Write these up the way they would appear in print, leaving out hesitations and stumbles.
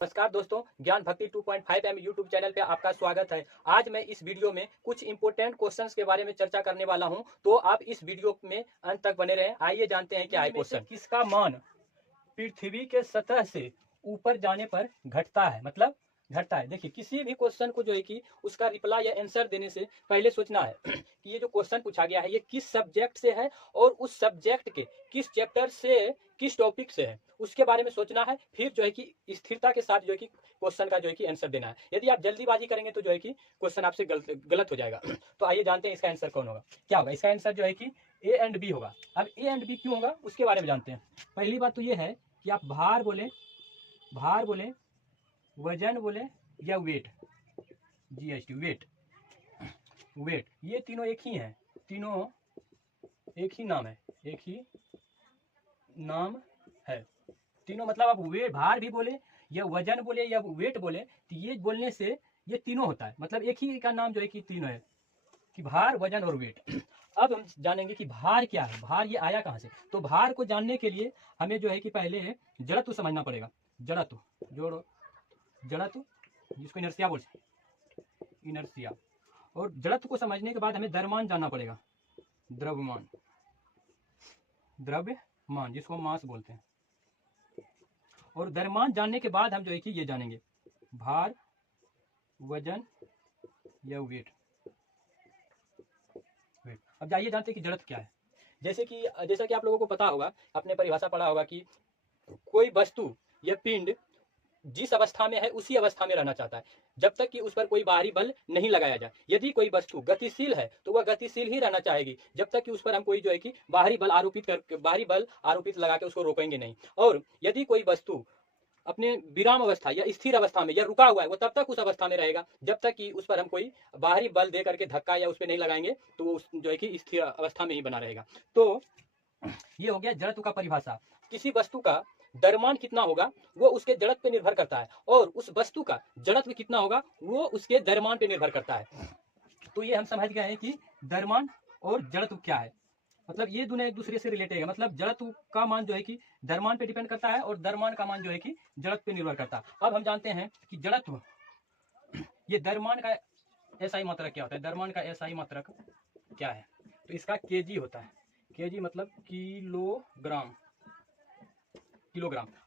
नमस्कार दोस्तों, ज्ञान भक्ति 2.5 एम यूट्यूब चैनल पे आपका स्वागत है। आज मैं इस वीडियो में कुछ इंपोर्टेंट क्वेश्चंस के बारे में चर्चा करने वाला हूं, तो आप इस वीडियो में अंत तक बने रहें। आइए जानते हैं क्या है क्वेश्चन। किसका मान पृथ्वी के सतह से ऊपर जाने पर घटता है, मतलब घटता है। देखिए, किसी भी क्वेश्चन को जो है कि उसका रिप्लाई या आंसर देने से पहले सोचना है कि ये जो क्वेश्चन पूछा गया है ये किस सब्जेक्ट से है और उस सब्जेक्ट के किस चैप्टर से, किस टॉपिक से है, उसके बारे में सोचना है। फिर जो है कि स्थिरता के साथ जो है कि क्वेश्चन का जो है कि आंसर देना है। यदि आप जल्दीबाजी करेंगे तो जो है कि क्वेश्चन आपसे गलत हो जाएगा। तो आइए जानते हैं इसका आंसर कौन होगा, क्या होगा। इसका आंसर जो है कि ए एंड बी होगा। अब ए एंड बी क्यों होगा उसके बारे में जानते हैं। पहली बात तो ये है कि आप भार बोले, वजन बोले या वेट, जीएसटी, वेट, ये तीनों एक ही हैं, तीनों एक ही नाम है, एक ही नाम है तीनों। मतलब आप भार भी बोले या वजन बोले या वेट बोले तो ये बोलने से ये तीनों होता है, मतलब एक ही का नाम जो है कि तीनों है, कि भार, वजन और वेट। अब हम जानेंगे कि भार क्या है, भार ये आया कहाँ से। तो भार को जानने के लिए हमें जो है कि पहले जड़त्व समझना पड़ेगा। जड़त्व, जोड़ो, जड़त्व जिसको इनर्सिया बोलते हैं, इनर्सिया। और जड़त्व को समझने के बाद हमें द्रव्यमान जानना पड़ेगा, द्रव्यमान जिसको मास बोलते हैं। और द्रव्यमान जानने के बाद हम जो है कि ये जानेंगे भार, वजन या वेट। अब जाइए जानते हैं कि जड़त्व क्या है। जैसा कि आप लोगों को पता होगा, आपने परिभाषा पढ़ा होगा कि कोई वस्तु या पिंड जिस अवस्था में है उसी अवस्था में रहना चाहता है जब तक कि उस पर कोई बाहरी बल नहीं लगाया जाए। यदि कोई वस्तु गतिशील है तो वह गतिशील ही रहना चाहेगी जब तक कि उस पर हम कोई जो है कि बाहरी बल आरोपित लगा के उसको रोकेंगे नहीं। और यदि कोई वस्तु अपने विराम अवस्था या स्थिर अवस्था में या रुका हुआ है, वो तब तक उस अवस्था में रहेगा जब तक कि उस पर हम कोई बाहरी बल दे करके धक्का या उस पर नहीं लगाएंगे, तो वो जो है कि स्थिर अवस्था में ही बना रहेगा। तो ये हो गया जड़त्व का परिभाषा। किसी वस्तु का द्रव्यमान कितना होगा वो उसके जड़त्व पे निर्भर करता है, और उस वस्तु का जड़त्व कितना होगा वो उसके द्रव्यमान पे निर्भर करता है। तो ये हम समझ गए हैं कि द्रव्यमान और जड़त्व क्या है, मतलब ये दोनों एक दूसरे से रिलेटेड है। मतलब जड़त्व का मान जो है कि द्रव्यमान पे डिपेंड करता है और द्रव्यमान का मान जो है कि जड़त्व पे निर्भर करता है। अब हम जानते हैं कि जड़त्व, ये द्रव्यमान का एसआई मात्रक क्या होता है, द्रव्यमान का एसआई मात्रक क्या है, तो इसका केजी होता है। केजी मतलब किलोग्राम।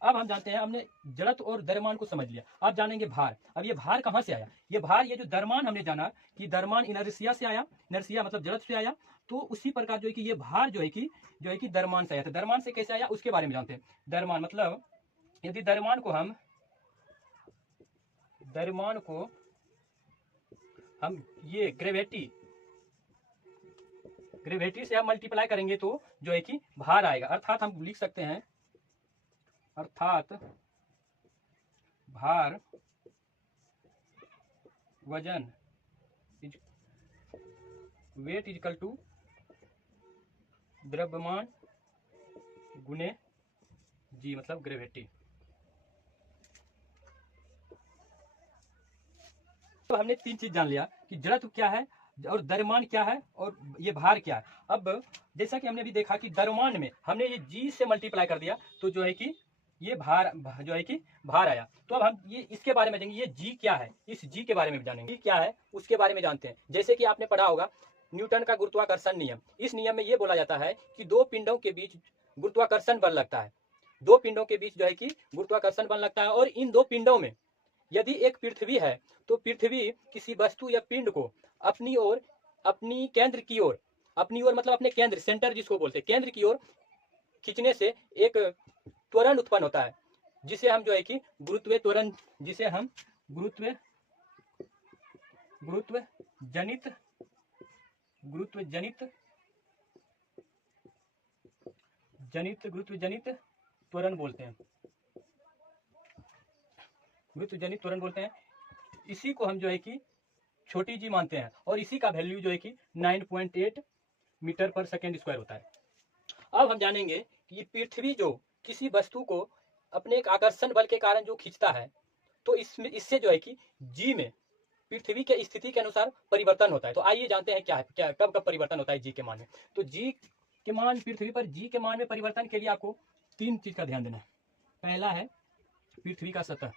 अब हम जानते हैं, हमने जड़त्व और द्रव्यमान को समझ लिया। अब जानेंगे भार। अब ये भार कहाँ से आया, ये भार, ये जो द्रव्यमान हमने जाना कि द्रव्यमान इनर्सिया से आया, इनर्सिया मतलब जड़त्व से आया, तो उसी प्रकार जो है कि ये भार जो है कि द्रव्यमान से आया था। द्रव्यमान से कैसे आया उसके बारे में जानते हैं। द्रव्यमान मतलब यदि द्रव्यमान को हम ये ग्रेविटी से हम मल्टीप्लाई करेंगे तो जो है कि भार आएगा। अर्थात हम लिख सकते हैं, अर्थात भार वजन वेट इजकल टू द्रव्यमान गुने जी, मतलब ग्रेविटी। तो हमने तीन चीज जान लिया कि जड़त्व क्या है और द्रव्यमान क्या है और ये भार क्या है। अब जैसा कि हमने भी देखा कि द्रव्यमान में हमने ये जी से मल्टीप्लाई कर दिया तो जो है कि ये भार जो है कि भार आया। तो अब हम ये इसके बारे में जानेंगे, ये जी क्या है, इस जी के बारे में जानेंगे, जी क्या है उसके बारे में जानते हैं। जैसे कि आपने पढ़ा होगा न्यूटन का गुरुत्वाकर्षण नियम। इस नियम में ये बोला जाता है कि दो पिंडों के बीच गुरुत्वाकर्षण बल लगता है, दो पिंडों के बीच जो है कि गुरुत्वाकर्षण बल लगता है। और इन दो पिंडों में यदि एक पृथ्वी है तो पृथ्वी किसी वस्तु या पिंड को अपनी ओर, अपनी केंद्र की ओर, अपनी ओर मतलब अपने केंद्र, सेंटर जिसको बोलते हैं, केंद्र की ओर खींचने से एक त्वरण उत्पन्न होता है जिसे हम जो है कि गुरुत्व त्वरण, जिसे हम गुरुत्व जनित गुरुत्व जनित त्वरण बोलते हैं, गुरुत्व जनित त्वरण बोलते हैं। इसी को हम जो है कि छोटी जी मानते हैं और इसी का वैल्यू जो है कि 9.8 मीटर पर सेकेंड स्क्वायर होता है। अब हम जानेंगे कि पृथ्वी जो किसी वस्तु को अपने एक आकर्षण बल के कारण जो खींचता है, तो इससे जो है कि जी में पृथ्वी के स्थिति के अनुसार परिवर्तन होता है। तो आइए जानते हैं क्या कब परिवर्तन होता है जी के मान में। तो जी के मान, पृथ्वी पर जी के मान में परिवर्तन के लिए आपको तीन चीज का ध्यान देना है। पहला है पृथ्वी का सतह,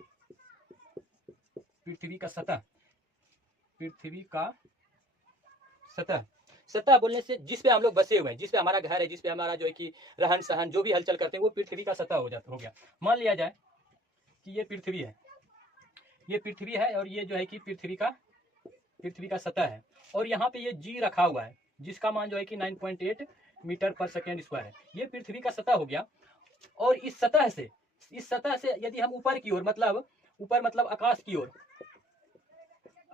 पृथ्वी का सतह, पृथ्वी का सतह, सतह बोलने से जिस पे हम लोग बसे हुए हैं, जिस पे हमारा घर है, जिस पे हमारा जो है कि रहन सहन जो भी हलचल करते हैं, वो पृथ्वी का सतह हो गया। मान लिया जाए कि ये पृथ्वी है, ये पृथ्वी है और ये जो है कि पृथ्वी का सतह है, और यहाँ पे ये जी रखा हुआ है जिसका मान जो है कि 9.8 मीटर पर सेकेंड स्क्वायर है। ये पृथ्वी का सतह हो गया। और इस सतह से यदि हम ऊपर की ओर, मतलब ऊपर मतलब आकाश की ओर,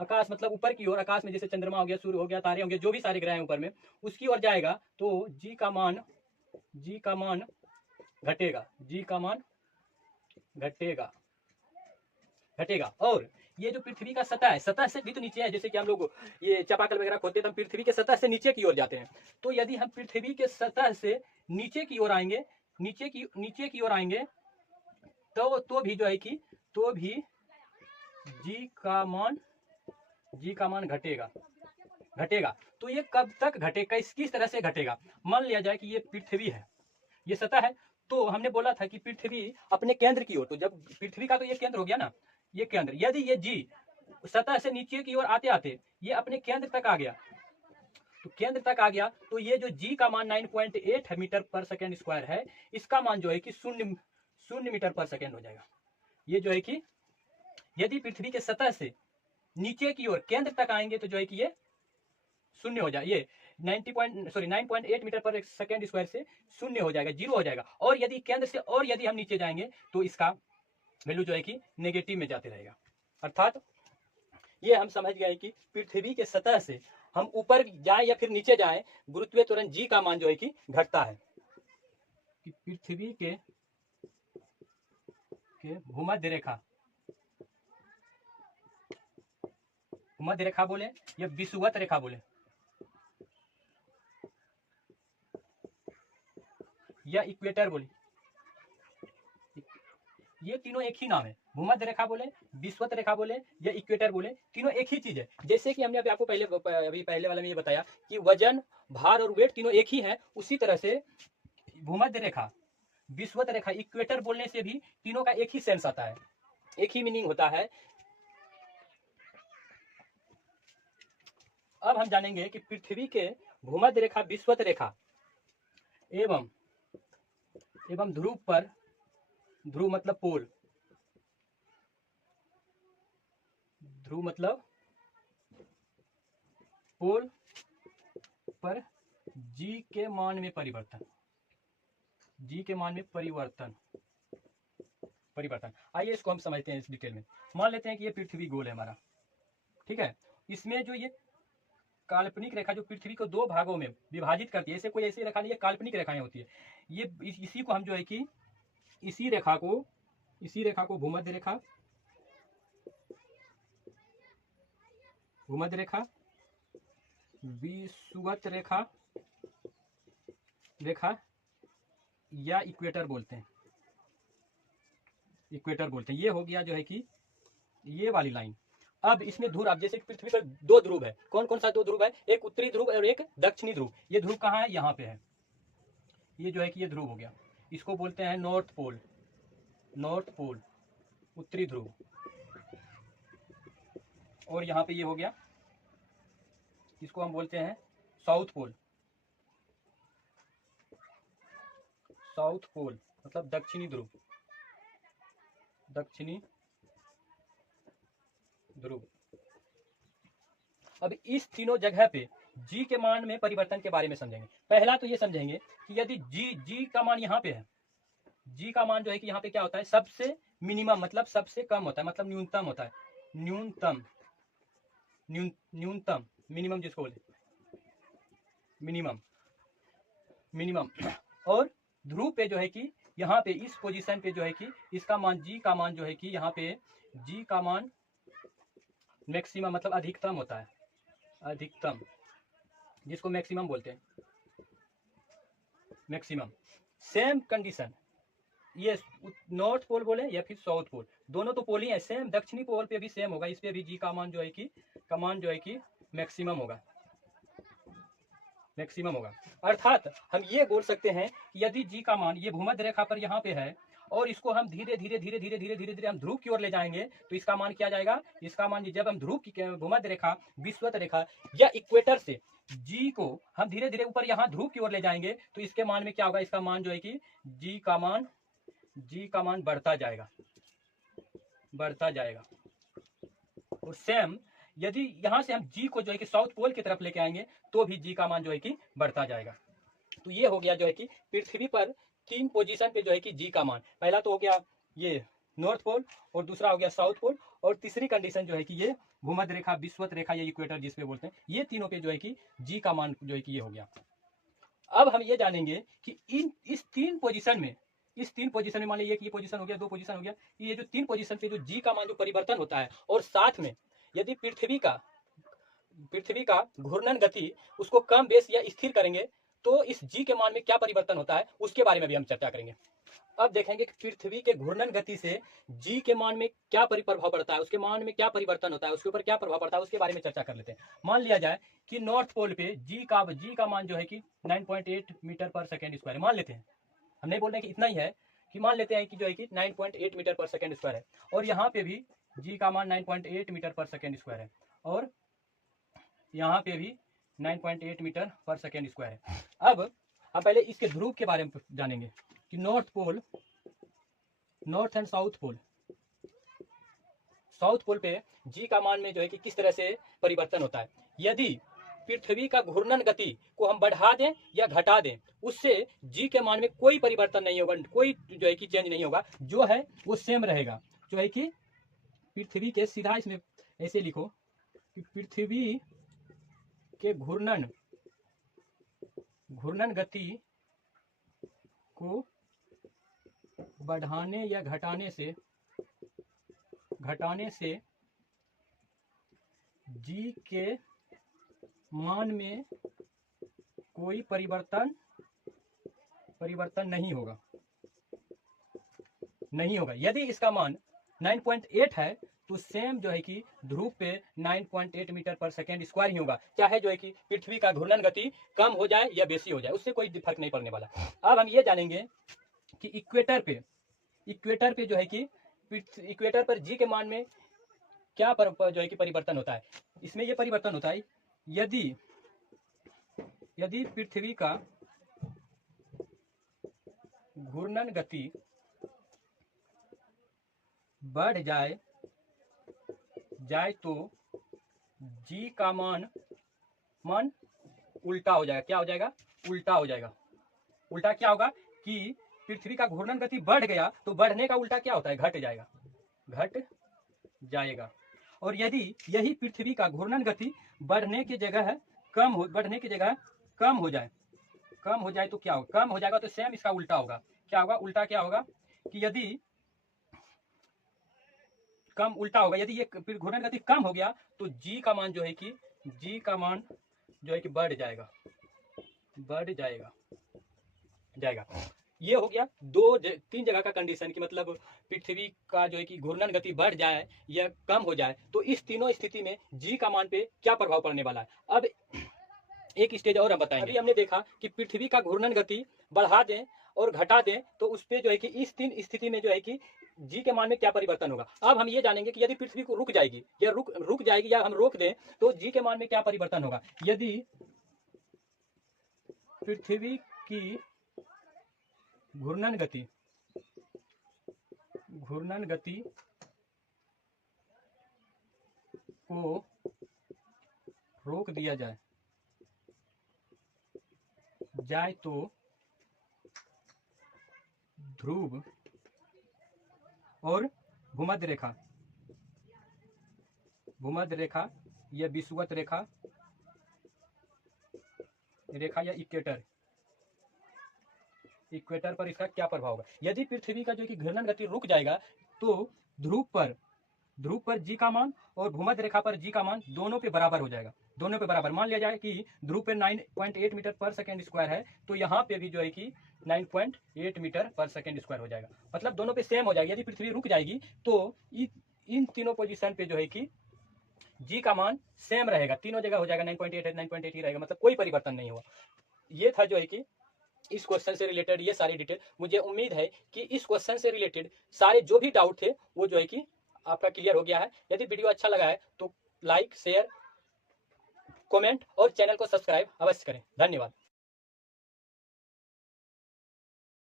आकाश मतलब ऊपर की ओर, आकाश में जैसे चंद्रमा हो गया, सूर्य हो गया, तारे होंगे, जो भी सारे ग्रह हैं ऊपर में, उसकी ओर जाएगा तो जी का मान घटेगा, जी का मान घटेगा। और ये जो पृथ्वी का सतह है, सतह से भी तो नीचे है, जैसे कि हम लोग ये चापाकल वगैरह खोदते हैं तो हम पृथ्वी के सतह से नीचे की ओर जाते हैं। तो यदि हम पृथ्वी के सतह से नीचे की ओर आएंगे, नीचे की ओर आएंगे, तो भी जो है कि तो भी जी का मान घटेगा। तो ये कब तक घटेगा, किस तरह से घटेगा? मान लिया जाए कि ये पृथ्वी है, ये सतह है, तो हमने बोला था कि पृथ्वी अपने केंद्र की ओर, तो जब पृथ्वी का तो ये केंद्र हो गया ना, ये केंद्र, यदि ये जी सतह से नीचे की ओर आते आते ये अपने केंद्र तक आ गया, तो केंद्र तक आ गया, तो ये जो जी का मान 9.8 मीटर पर सेकेंड स्क्वायर है, इसका मान जो है कि 0 मीटर पर सेकेंड हो जाएगा। ये जो है कि यदि पृथ्वी के सतह से नीचे की ओर केंद्र तक आएंगे तो जो है कि ये 0 हो जाए, ये 9.8 मीटर पर सेकेंड स्क्वायर से 0 हो जाएगा, 0 हो जाएगा। और यदि केंद्र से और यदि हम नीचे जाएंगे तो इसका वैल्यू जो है कि नेगेटिव में जाते रहेगा। अर्थात ये हम समझ गए कि पृथ्वी के सतह से हम ऊपर जाएं या फिर नीचे जाएं, गुरुत्वीय त्वरण जी का मान जो है कि घटता है। कि पृथ्वी के भूमध्य रेखा बोले या विषुवत रेखा बोले या इक्वेटर बोले, ये तीनों एक ही नाम है। भूमध्य रेखा बोले, विषुवत रेखा बोले या इक्वेटर बोले, तीनों एक ही चीज है। जैसे कि हमने अभी आपको पहले वाले में ये बताया कि वजन, भार और वेट तीनों एक ही है, उसी तरह से भूमध्य रेखा, विषुवत रेखा, इक्वेटर बोलने से भी तीनों का एक ही सेंस आता है, एक ही मीनिंग होता है। अब हम जानेंगे कि पृथ्वी के भूमध्य रेखा, विषुवत रेखा एवं ध्रुव पर, ध्रुव मतलब पोल, ध्रुव मतलब पोल पर जी के मान में परिवर्तन, जी के मान में परिवर्तन। आइए इसको हम समझते हैं इस डिटेल में। मान लेते हैं कि ये पृथ्वी गोल है हमारा, ठीक है। इसमें जो ये काल्पनिक रेखा जो पृथ्वी को दो भागों में विभाजित करती है, ऐसे कोई ऐसी रेखा नहीं है, काल्पनिक रेखाएं होती है। ये इसी को हम जो है कि इसी रेखा को भूमध्य रेखा, विषुवत रेखा या इक्वेटर बोलते हैं। ये हो गया जो है कि ये वाली लाइन। अब इसमें ध्रुव, अब जैसे पृथ्वी पर दो ध्रुव है, कौन कौन सा दो ध्रुव है? एक उत्तरी ध्रुव और एक दक्षिणी ध्रुव। ये ध्रुव कहाँ है? यहाँ पे है। ये जो है कि ये ध्रुव हो गया, इसको बोलते हैं नॉर्थ पोल, उत्तरी ध्रुव। और यहाँ पे ये हो गया, इसको हम बोलते हैं साउथ पोल, मतलब दक्षिणी ध्रुव। अब इस तीनों जगह पे जी के मान में परिवर्तन के बारे में समझेंगे। पहला तो ये समझेंगे कि यदि जी का मान यहाँ पे है, जी का मान जो है कि यहाँ पे क्या होता है? सबसे मिनिमम मतलब सबसे कम होता है, मतलब न्यूनतम होता है, न्यूनतम, मिनिमम जिसको बोले मिनिमम। और ध्रुव पे जो है कि यहाँ पे इस पोजीशन पे जो है कि इसका मान, जी का मान जो है कि यहाँ पे जी का मान मैक्सिमम मतलब अधिकतम होता है, अधिकतम, जिसको मैक्सिमम बोलते हैं, मैक्सिमम। सेम कंडीशन, ये नॉर्थ पोल बोले या फिर साउथ पोल, दोनों तो पोल ही है सेम। दक्षिणी पोल पे भी सेम होगा, इस पे भी जी का मान जो है कि मैक्सिमम होगा। अर्थात हम ये बोल सकते हैं कि यदि जी का मान ये भूमध्य रेखा पर यहाँ पे है और इसको हम धीरे धीरे धीरे धीरे धीरे धीरे धीरे हम ध्रुव की ओर ले जाएंगे तो इसका मान क्या जाएगा, इसका मान जब हम ध्रुव की भूमध्य रेखा, विषुवत रेखा या इक्वेटर से जी को हम धीरे धीरे ऊपर यहाँ ध्रुव की ओर ले जाएंगे तो इसके मान में क्या होगा, इसका मान जो है कि जी का मान बढ़ता जाएगा, बढ़ता जाएगा। और सेम यदि यहाँ से हम जी को जो है कि साउथ पोल की तरफ लेके आएंगे तो भी जी का मान जो है कि बढ़ता जाएगा। तो ये हो गया जो है कि पृथ्वी पर 3 पोजीशन पे जो है कि जी का मान, पहला तो हो गया ये नॉर्थ पोल, और दूसरा हो गया साउथ पोल, और तीसरी कंडीशन जो है कि ये भूमध्य रेखा, विषुवत रेखा या इक्वेटर जिसपे बोलते हैं, ये तीनों पे जो है कि जी का मान जो है कि ये हो गया। अब हम ये जानेंगे कि इस तीन पोजीशन में मान लीजिए कि ये पोजीशन हो गया, 2 पोजीशन हो गया, ये जो 3 पोजीशन पे जो जी का मान जो परिवर्तन होता है, और साथ में यदि पृथ्वी का घूर्णन गति उसको कम बेस या स्थिर करेंगे तो इस जी के मान में क्या परिवर्तन होता है उसके बारे में भी हम चर्चा करेंगे। अब देखेंगे कि पृथ्वी के घूर्णन गति से जी के मान में क्या प्रभाव पड़ता है, उसके मान में क्या परिवर्तन होता है, उसके ऊपर क्या प्रभाव पड़ता है, उसके बारे में चर्चा कर लेते हैं। मान लिया जाए कि नॉर्थ पोल पे जी का मान जो है कि 9.8 मीटर पर सेकेंड स्क्वायर है, मान लेते हैं, हम नहीं बोल रहे हैं कि इतना ही है, कि मान लेते हैं कि जो है कि 9.8 मीटर पर सेकेंड स्क्वायर है, और यहाँ पे भी जी का मान 9.8 मीटर पर सेकेंड स्क्वायर है, और यहाँ पे भी 9.8 मीटर पर सेकेंड स्क्वायर है। अब पहले इसके ध्रुव के बारे में जानेंगे कि नॉर्थ एंड साउथ पोल पे जी का मान में जो है कि किस तरह से परिवर्तन होता है। यदि पृथ्वी का घूर्णन गति को हम बढ़ा दें या घटा दें, उससे जी के मान में कोई परिवर्तन नहीं होगा, कोई जो है कि चेंज नहीं होगा, जो है वो सेम रहेगा। जो है कि पृथ्वी के, सीधा इसमें ऐसे लिखो कि पृथ्वी के घूर्णन गति को बढ़ाने या घटाने से जी के मान में कोई परिवर्तन नहीं होगा। यदि इसका मान 9.8 है तो सेम जो है कि ध्रुव पे 9.8 मीटर पर सेकेंड स्क्वायर ही होगा, चाहे जो है कि पृथ्वी का घूर्णन गति कम हो जाए या बेसी हो जाए, उससे कोई फर्क नहीं पड़ने वाला। अब हम ये जानेंगे कि इक्वेटर पे जो है कि इक्वेटर पर जी के मान में क्या जो है कि परिवर्तन होता है। इसमें यह परिवर्तन होता है यदि पृथ्वी का घूर्णन गति बढ़ जाए तो जी का मान उल्टा हो जाएगा। क्या हो जाएगा? उल्टा हो जाएगा। उल्टा क्या होगा कि पृथ्वी का घूर्णन गति बढ़ गया तो बढ़ने का उल्टा क्या होता है? घट जाएगा। और यदि यही पृथ्वी का घूर्णन गति बढ़ने की जगह कम हो जाए तो क्या होगा? कम हो जाएगा तो सेम इसका उल्टा होगा। क्या होगा? उल्टा क्या होगा कि यदि कम उल्टा होगा, यदि ये घूर्णन गति कम हो गया तो जी का मान जो है कि बढ़ जाएगा। ये हो गया 2-3 जगह का कंडीशन की, मतलब पृथ्वी का जो है कि घूर्णन गति बढ़ जाए या कम हो जाए तो इस तीनों स्थिति में जी का मान पे क्या प्रभाव पड़ने वाला है। अब एक स्टेज और हम बताएंगे। अभी हमने देखा कि पृथ्वी का घूर्णन गति बढ़ा दें और घटा दें तो उस पे जो है कि इस 3 स्थिति में जो है कि जी के मान में क्या परिवर्तन होगा। अब हम ये जानेंगे कि यदि पृथ्वी को रुक जाएगी या हम रोक दें तो जी के मान में क्या परिवर्तन होगा। यदि पृथ्वी की घूर्णन गति को रोक दिया जाए तो ध्रुव और भूमध्य रेखा या विषुवत रेखा या इक्वेटर पर इसका क्या प्रभाव होगा। यदि पृथ्वी का जो कि घूर्णन गति रुक जाएगा तो ध्रुव पर जी का मान और भूमध्य रेखा पर जी का मान दोनों पे बराबर हो जाएगा। दोनों पे बराबर मान लिया जाए कि ध्रुव पे 9.8 मीटर पर सेकेंड स्क्वायर है तो यहाँ पे भी जो है कि 9.8 मीटर पर सेकेंड स्क्वायर हो जाएगा, मतलब दोनों पे सेम हो जाएगा। यदि पृथ्वी रुक जाएगी तो इन तीनों पोजीशन पे जो है कि जी का मान सेम रहेगा, तीनों जगह हो जाएगा 9.8 ही रहेगा, मतलब कोई परिवर्तन नहीं होगा। ये था जो है कि इस क्वेश्चन से रिलेटेड ये सारी डिटेल। मुझे उम्मीद है कि इस क्वेश्चन से रिलेटेड सारे जो भी डाउट थे वो जो है कि आपका क्लियर हो गया है। यदि वीडियो अच्छा लगा है तो लाइक, शेयर, कमेंट और चैनल को सब्सक्राइब अवश्य करें। धन्यवाद।